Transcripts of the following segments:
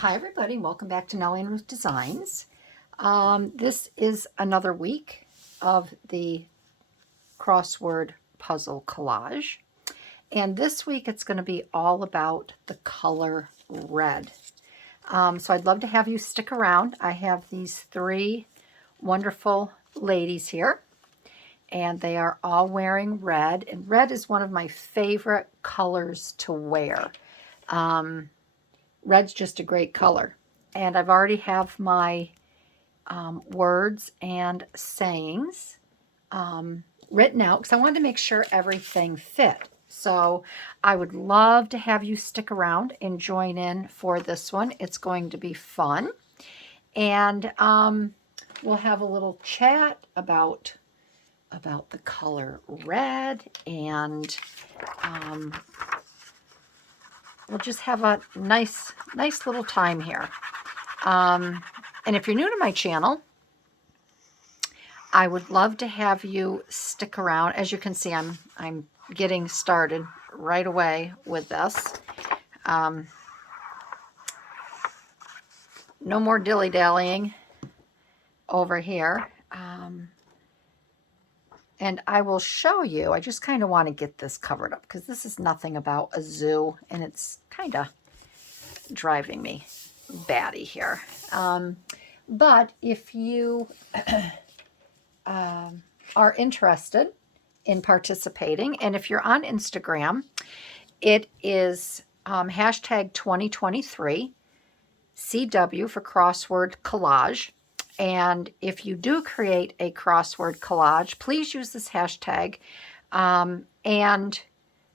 Hi everybody, welcome back to Nellie and Ruth Designs. This is another week of the Crossword Puzzle Collage. And this week it's going to be all about the color red. So I'd love to have you stick around. I have these three wonderful ladies here, and they are all wearing red. And red is one of my favorite colors to wear. Red's just a great color. And I've already have my words and sayings written out because I wanted to make sure everything fit. So I would love to have you stick around and join in for this one. It's going to be fun. And we'll have a little chat about the color red, and we'll just have a nice little time here. And if you're new to my channel, I would love to have you stick around. As you can see, I'm getting started right away with this. No more dilly-dallying over here. And I will show you, I just kind of want to get this covered up because this is nothing about a zoo, and it's kind of driving me batty here. But if you are interested in participating, and if you're on Instagram, it is hashtag 2023 CW for Crossword Collage. And if you do create a crossword collage, please use this hashtag. And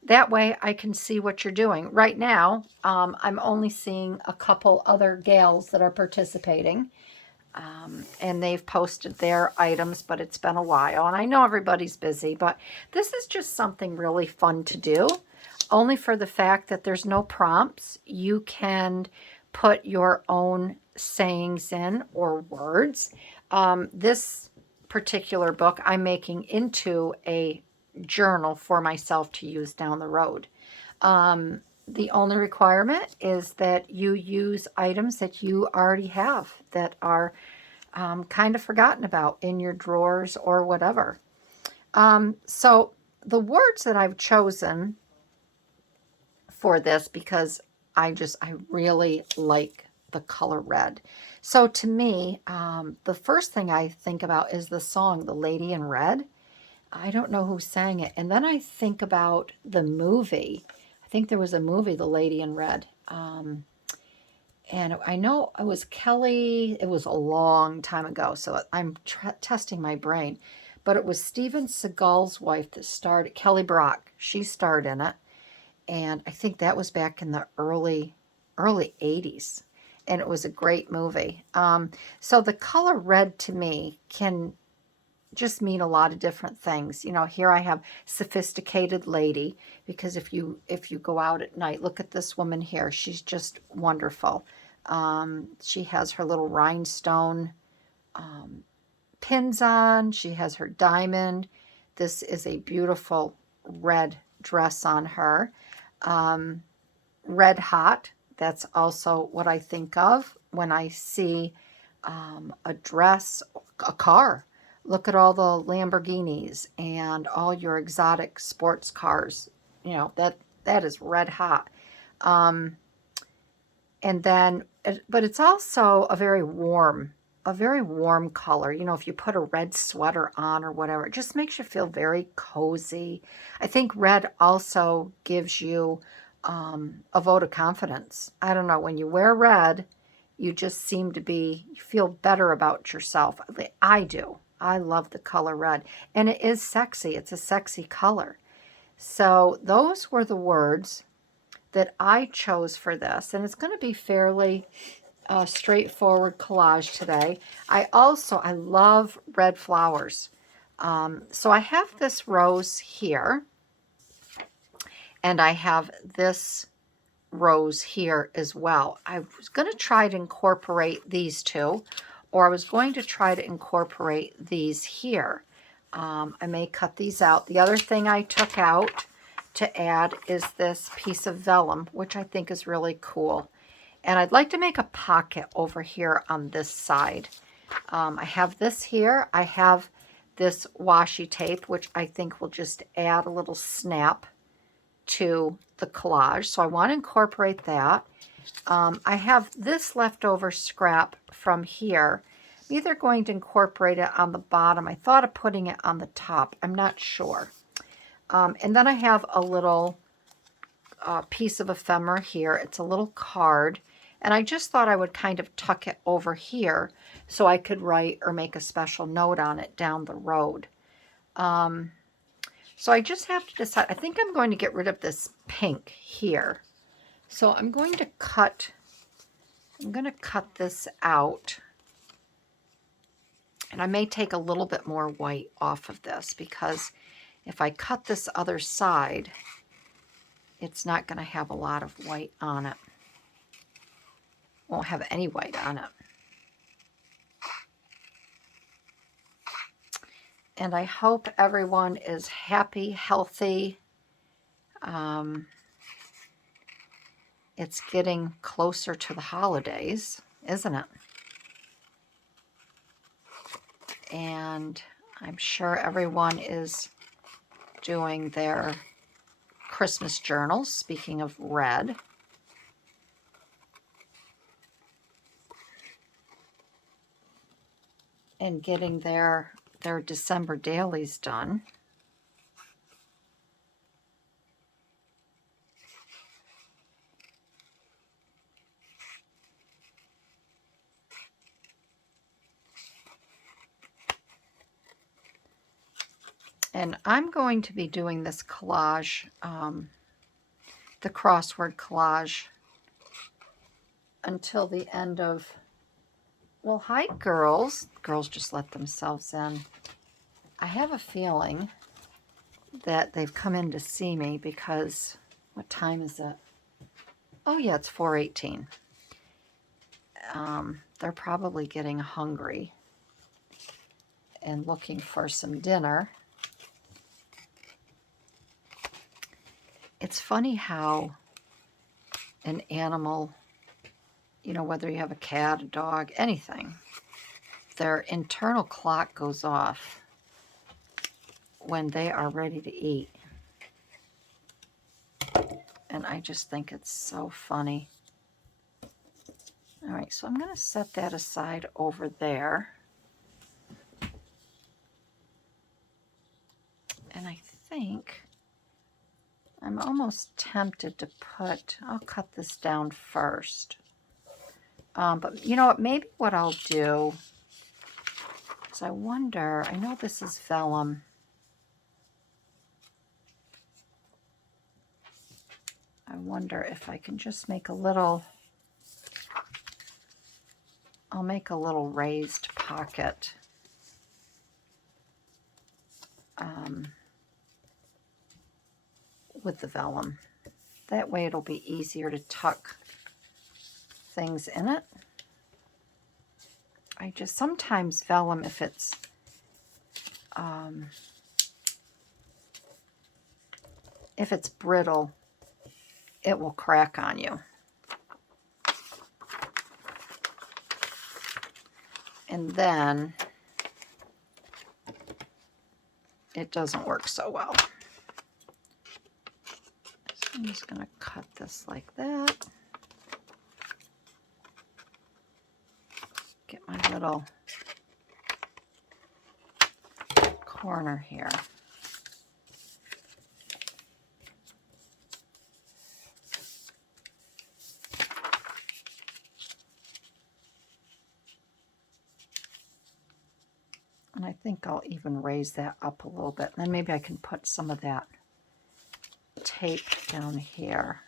that way I can see what you're doing. Right now, I'm only seeing a couple other gals that are participating. And they've posted their items, but it's been a while. And I know everybody's busy, but this is just something really fun to do. Only for the fact that there's no prompts. You can put your own sayings in or words. This particular book I'm making into a journal for myself to use down the road. The only requirement is that you use items that you already have that are kind of forgotten about in your drawers or whatever. So the words that I've chosen for this, because I really like the color red. So to me, the first thing I think about is the song, The Lady in Red. I don't know who sang it. And then I think about the movie. I think there was a movie, The Lady in Red. And I know it was Kelly. It was a long time ago, so I'm testing my brain. But it was Steven Seagal's wife that starred, Kelly Brock. She starred in it. And I think that was back in the early 80s. And it was a great movie. So the color red to me can just mean a lot of different things. You know, here I have sophisticated lady, because if you go out at night, look at this woman here. She's just wonderful. She has her little rhinestone pins on. She has her diamond. This is a beautiful red dress on her. Red hot. That's also what I think of when I see a dress, a car. Look at all the Lamborghinis and all your exotic sports cars. You know, that is red hot. And then, but it's also a very warm color. You know, if you put a red sweater on or whatever, it just makes you feel very cozy. I think red also gives you a vote of confidence. I don't know, when you wear red, you just seem to you feel better about yourself. I do. I love the color red. And it is sexy. It's a sexy color. So those were the words that I chose for this. And it's going to be fairly straightforward collage today. I love red flowers. So I have this rose here. And I have this rose here as well. I was going to try to incorporate these two, or I was going to try to incorporate these here. I may cut these out. The other thing I took out to add is this piece of vellum, which I think is really cool. And I'd like to make a pocket over here on this side. I have this here. I have this washi tape, which I think will just add a little snap to the collage. So I want to incorporate that. I have this leftover scrap from here. I'm either going to incorporate it on the bottom. I thought of putting it on the top. I'm not sure. And then I have a little piece of ephemera here. It's a little card. And I just thought I would kind of tuck it over here so I could write or make a special note on it down the road. So I just have to decide. I think I'm going to get rid of this pink here. So I'm going to cut this out. And I may take a little bit more white off of this, because if I cut this other side, it's not going to have a lot of white on it. Won't have any white on it. And I hope everyone is happy, healthy. It's getting closer to the holidays, isn't it? And I'm sure everyone is doing their Christmas journals, speaking of red. And getting their December dailies done. And I'm going to be doing this collage, the crossword collage, until the end of, well, hi girls. Girls just let themselves in. I have a feeling that they've come in to see me because, what time is it? Oh yeah, it's 4:18. They're probably getting hungry and looking for some dinner. It's funny how an animal, you know, whether you have a cat, a dog, anything, their internal clock goes off when they are ready to eat. And I just think it's so funny. All right, so I'm going to set that aside over there. And I think I'm almost tempted to I'll cut this down first. But you know what, maybe what I'll do is I wonder, I know this is vellum. I wonder if I can just make a little, I'll make a little raised pocket. With the vellum. That way it'll be easier to tuck things in it. I just, sometimes vellum, if it's brittle, it will crack on you. And then it doesn't work so well. So I'm just going to cut this like that. Get my little corner here. And I think I'll even raise that up a little bit. And then maybe I can put some of that tape down here.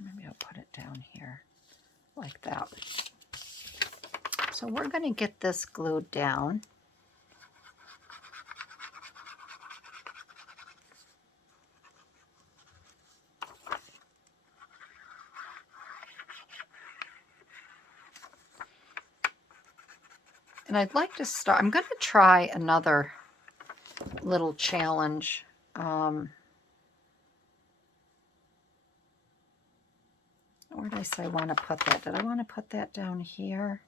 Maybe I'll put it down here like that. So we're going to get this glued down. And I'd like to start, I'm going to try another little challenge. Where did I say I want to put that? Did I want to put that down here?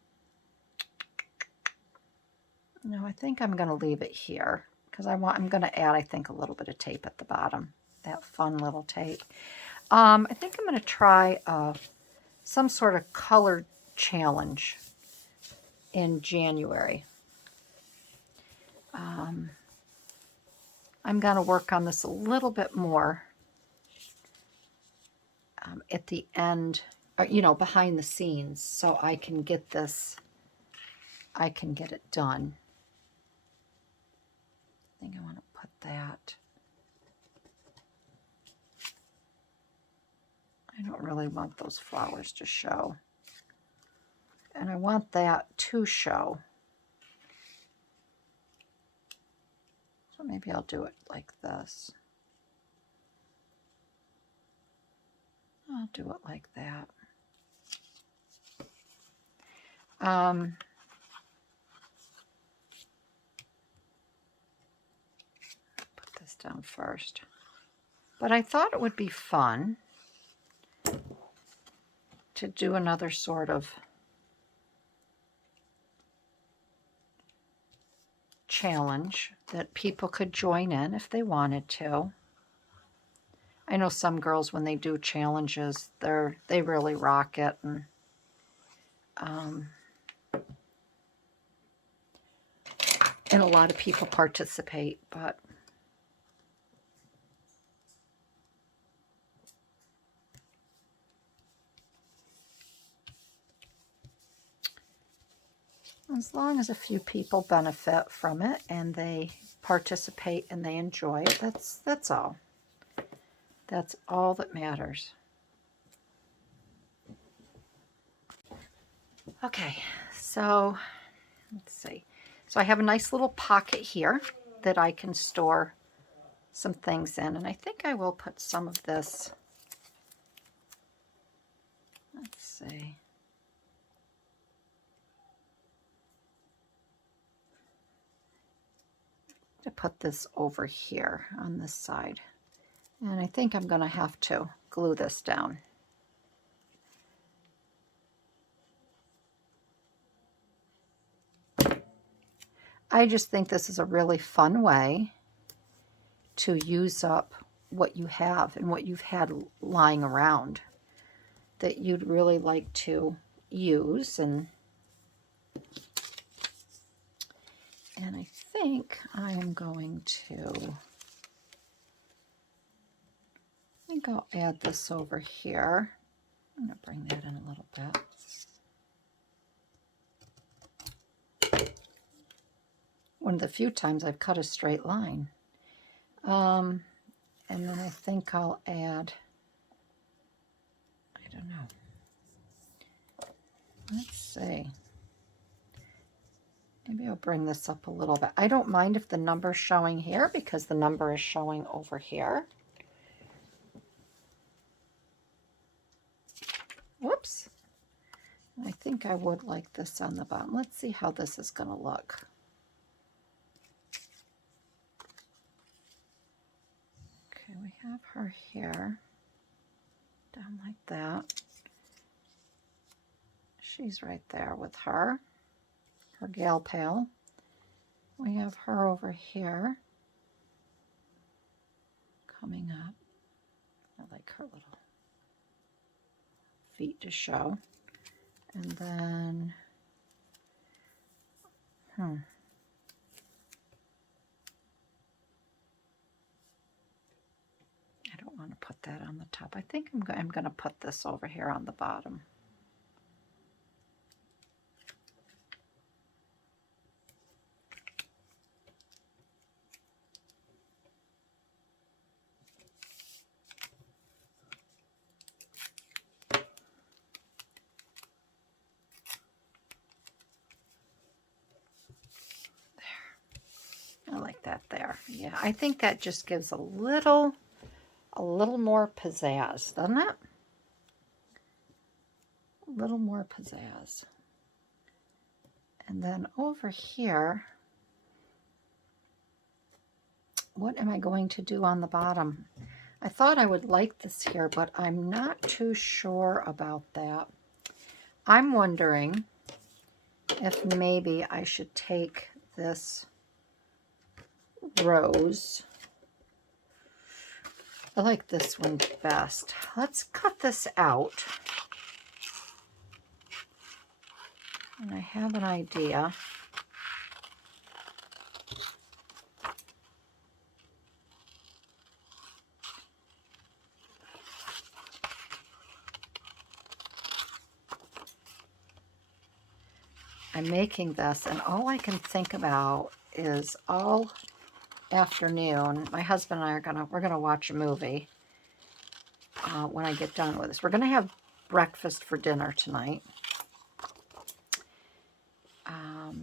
No, I think I'm going to leave it here because I'm going to add, I think, a little bit of tape at the bottom. That fun little tape. I think I'm going to try some sort of color challenge in January. I'm going to work on this a little bit more at the end, or, you know, behind the scenes, so I can get this, I can get it done. I think I want to put that. I don't really want those flowers to show. And I want that to show. So maybe I'll do it like this. I'll do it like that. Put this down first. But I thought it would be fun to do another sort of challenge that people could join in if they wanted to. I know some girls, when they do challenges, they really rock it, and a lot of people participate, but as long as a few people benefit from it and they participate and they enjoy it, that's all. That's all that matters. Okay, so let's see. So I have a nice little pocket here that I can store some things in, and I think I will put some of this. Let's see. To put this over here on this side. And I think I'm going to have to glue this down. I just think this is a really fun way to use up what you have and what you've had lying around that you'd really like to use. And I think I am going to, I think I'll add this over here. I'm going to bring that in a little bit. One of the few times I've cut a straight line. And then I think I'll add, I don't know. Let's see. Maybe I'll bring this up a little bit. I don't mind if the number's showing here because the number is showing over here. Whoops. I think I would like this on the bottom. Let's see how this is going to look. Okay, we have her here, down like that. She's right there with her gal pal. We have her over here, coming up. I like her little feet to show. And then, I don't want to put that on the top. I think I'm going to put this over here on the bottom. I like that there. Yeah, I think that just gives a little more pizzazz, doesn't it? A little more pizzazz. And then over here, what am I going to do on the bottom? I thought I would like this here, but I'm not too sure about that. I'm wondering if maybe I should take this rose. I like this one best. Let's cut this out. And I have an idea. I'm making this, and all I can think about is all afternoon, my husband and I we're gonna watch a movie when I get done with this. We're gonna have breakfast for dinner tonight.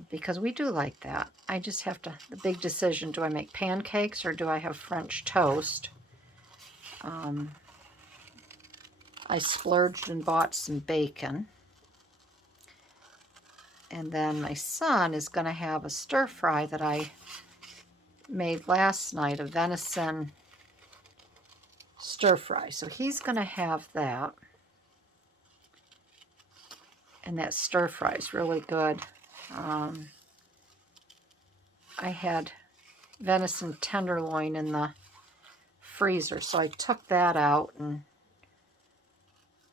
Because we do like that. I just have to, the big decision, do I make pancakes or do I have French toast? I splurged and bought some bacon. And then my son is going to have a stir fry that I made last night, a venison stir fry. So he's going to have that. And that stir fry is really good. I had venison tenderloin in the freezer, so I took that out and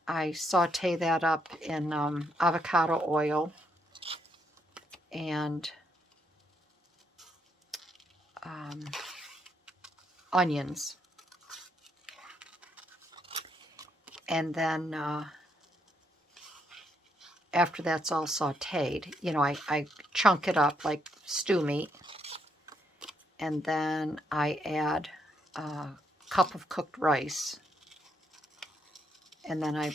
I saute that up in avocado oil and onions. And then after that's all sauteed, you know, I chunk it up like stew meat. And then I add a cup of cooked rice. And then I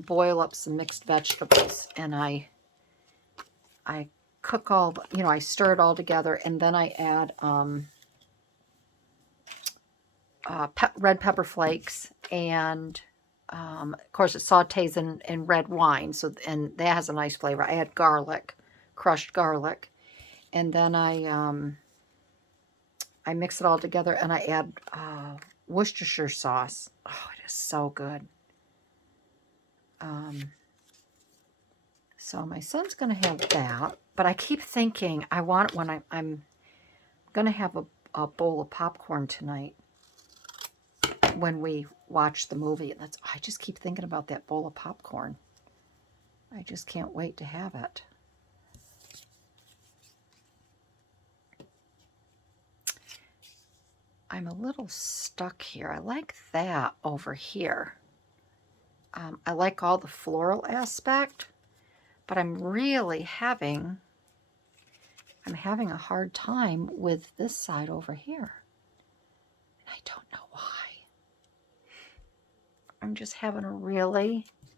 boil up some mixed vegetables. And I cook all, you know, I stir it all together. And then I add red pepper flakes. And, of course, it sautés in red wine. So, and that has a nice flavor. I add garlic, crushed garlic. And then I mix it all together and I add Worcestershire sauce. Oh, it is so good. So my son's going to have that. But I keep thinking I want, when I'm going to have a bowl of popcorn tonight when we watch the movie. And I just keep thinking about that bowl of popcorn. I just can't wait to have it. I'm a little stuck here. I like that over here. I like all the floral aspect, but I'm really having a hard time with this side over here. And I don't know why. I'm just having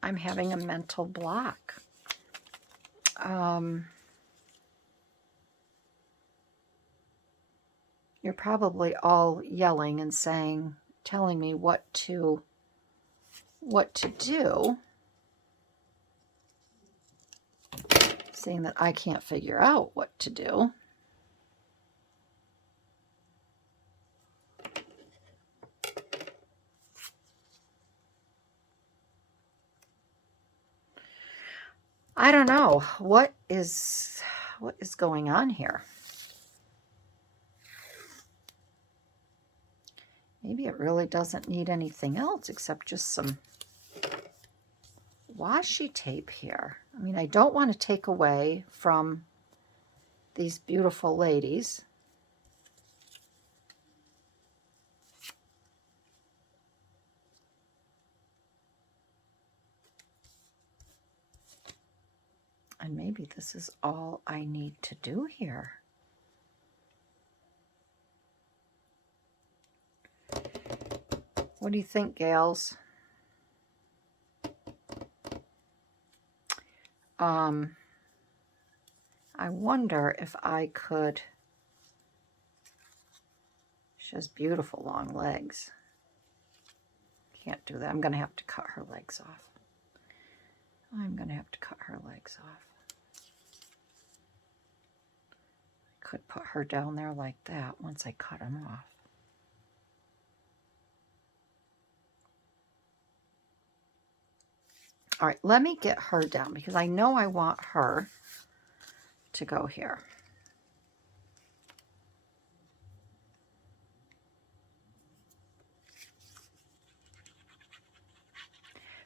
I'm having a mental block. You're probably all yelling and telling me what to do, seeing that I can't figure out what to do. I don't know what is going on here. Maybe it really doesn't need anything else except just some washi tape here. I mean, I don't want to take away from these beautiful ladies. And maybe this is all I need to do here. What do you think, gals? I wonder if I could... She has beautiful long legs. Can't do that. I'm going to have to cut her legs off. I'm going to have to cut her legs off. I could put her down there like that once I cut them off. All right, let me get her down because I know I want her to go here.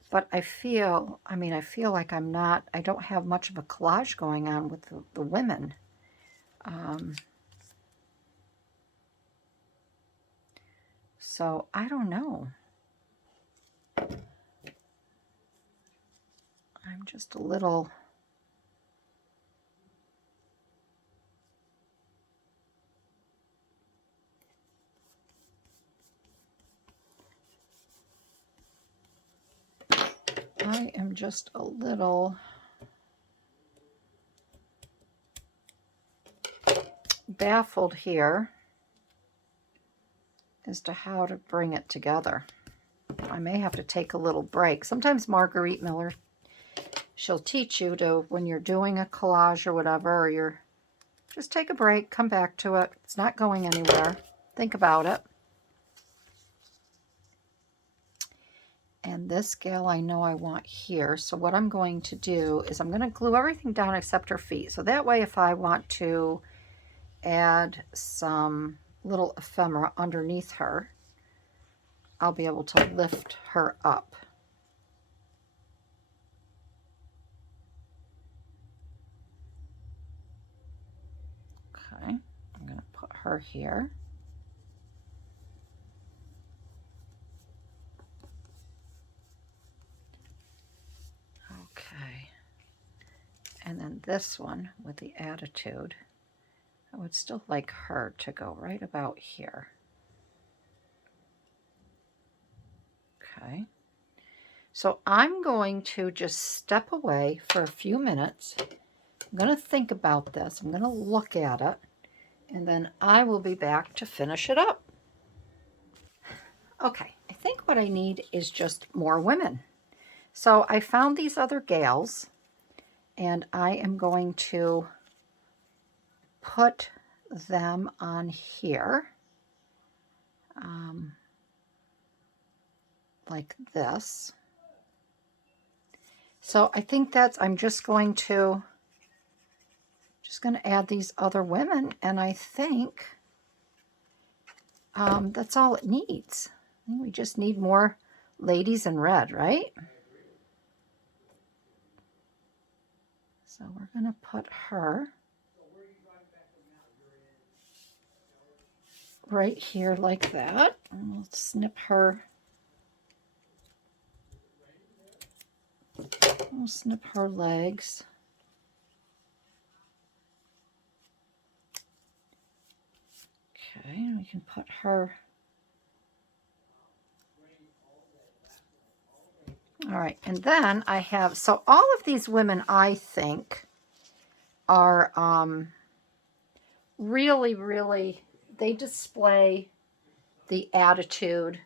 But I feel like I don't have much of a collage going on with the women. So I don't know. I'm just a little... I am just a little baffled here as to how to bring it together. I may have to take a little break. Sometimes Marguerite Miller, she'll teach you to, when you're doing a collage or whatever, or you're, just take a break, come back to it. It's not going anywhere. Think about it. And this gal I know I want here. So what I'm going to do is I'm going to glue everything down except her feet. So that way if I want to add some little ephemera underneath her, I'll be able to lift her up. Okay, I'm going to put her here. Okay, and then this one with the attitude, I would still like her to go right about here. Okay, so I'm going to just step away for a few minutes. I'm going to think about this. I'm going to look at it, and then I will be back to finish it up. Okay, I think what I need is just more women. So I found these other gals, and I am going to put them on here, like this. So I think that's, I'm just going to add these other women, and I think that's all it needs. I think we just need more ladies in red, right? So we're going to put her right here like that, and we'll snip her. We'll snip her legs. Okay, we can put her. All right, and then I have, so all of these women I think are really, really, they display the attitude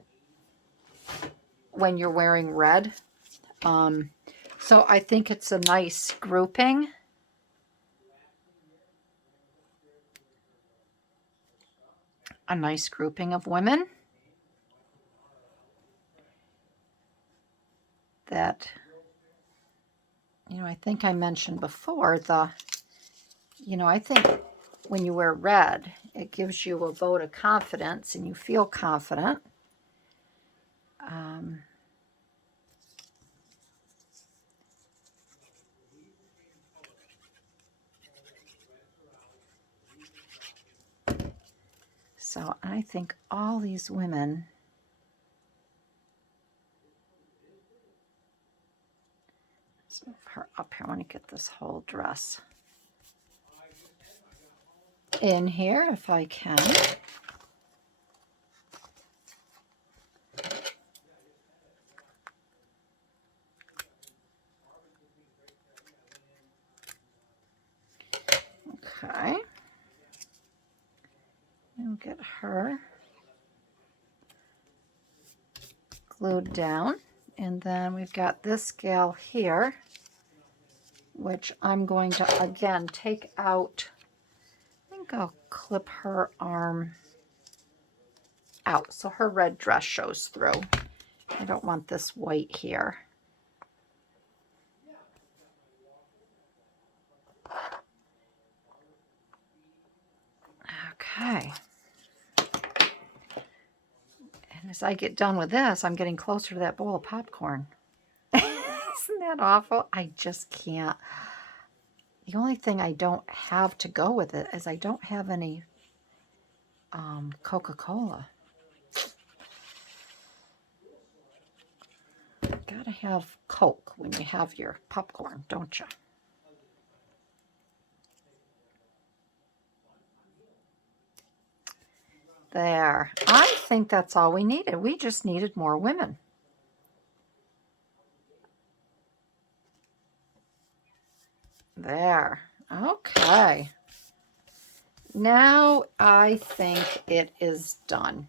when you're wearing red. So I think it's a nice grouping. A nice grouping of women that, you know, I think I mentioned before, I think when you wear red, it gives you a vote of confidence and you feel confident. So I think all these women, let's move her up here. I want to get this whole dress in here if I can. Okay. We'll get her glued down. And then we've got this gal here, which I'm going to, again, take out. I think I'll clip her arm out so her red dress shows through. I don't want this white here. Okay. And as I get done with this, I'm getting closer to that bowl of popcorn. Isn't that awful? I just can't. The only thing I don't have to go with it is I don't have any Coca-Cola. Gotta have Coke when you have your popcorn, don't you? There. I think that's all we needed. We just needed more women. There. Okay. Now I think it is done.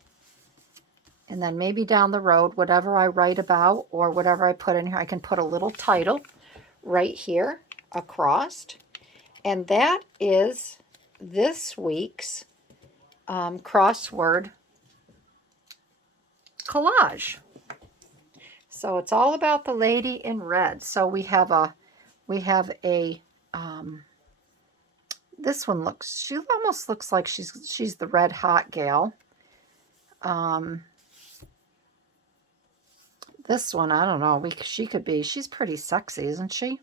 And then maybe down the road, whatever I write about or whatever I put in here, I can put a little title right here across. And that is this week's crossword collage. So it's all about the lady in red. So we have a this one looks, she almost looks like she's the red hot gal. This one, I don't know, she could be, she's pretty sexy, isn't she?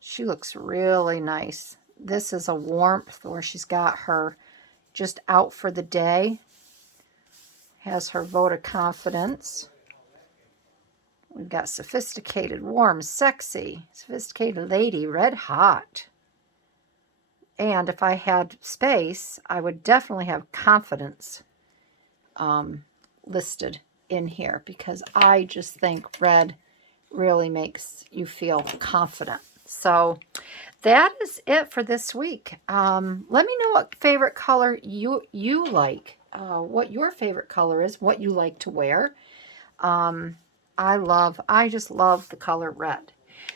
She looks really nice. This is a warmth where she's got her just out for the day. Has her vote of confidence. We've got sophisticated, warm, sexy, sophisticated lady, red hot. And if I had space, I would definitely have confidence listed in here, because I just think red really makes you feel confident. So that is it for this week. Let me know what favorite color you like, what your favorite color is, what you like to wear. I just love the color red.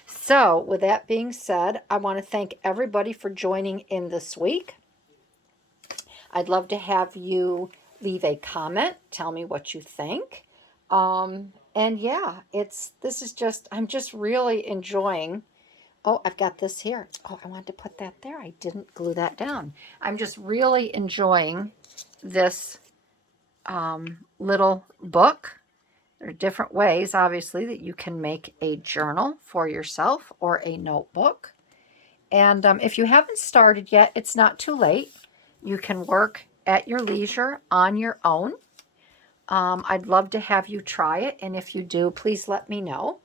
So with that being said, I want to thank everybody for joining in this week. I'd love to have you leave a comment, tell me what you think. And yeah, I'm just really enjoying. Oh, I've got this here. Oh, I wanted to put that there. I didn't glue that down. I'm just really enjoying this little book. There are different ways, obviously, that you can make a journal for yourself or a notebook. And if you haven't started yet, it's not too late. You can work at your leisure on your own. I'd love to have you try it. And if you do, please let me know.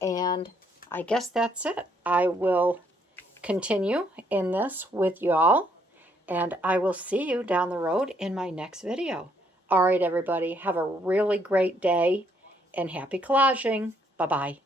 And I guess that's it. I will continue in this with y'all. And I will see you down the road in my next video. All right, everybody, have a really great day and happy collaging. Bye-bye.